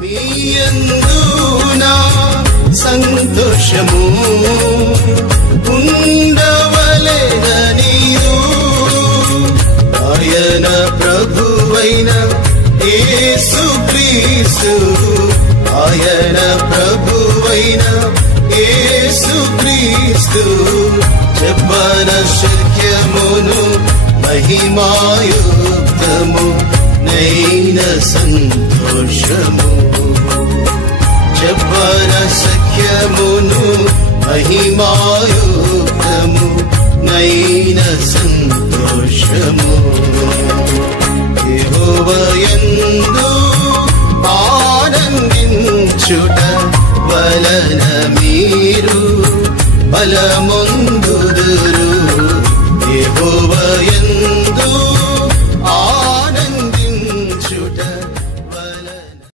మీయందు నా సంతోషము ఉండవలెననియు ఆయన ప్రభువైన యేసుక్రీస్తు ఆయన ప్రభువైన యేసుక్రీస్తు చెప్పన శక్యమును మహిమాయుక్తము నైన సంతోషము చెప్పన శక్యమును మహిమాయుక్తము నైన సంతోషము యెహోవాయందు ఆనందించుట వలన మీరు బలము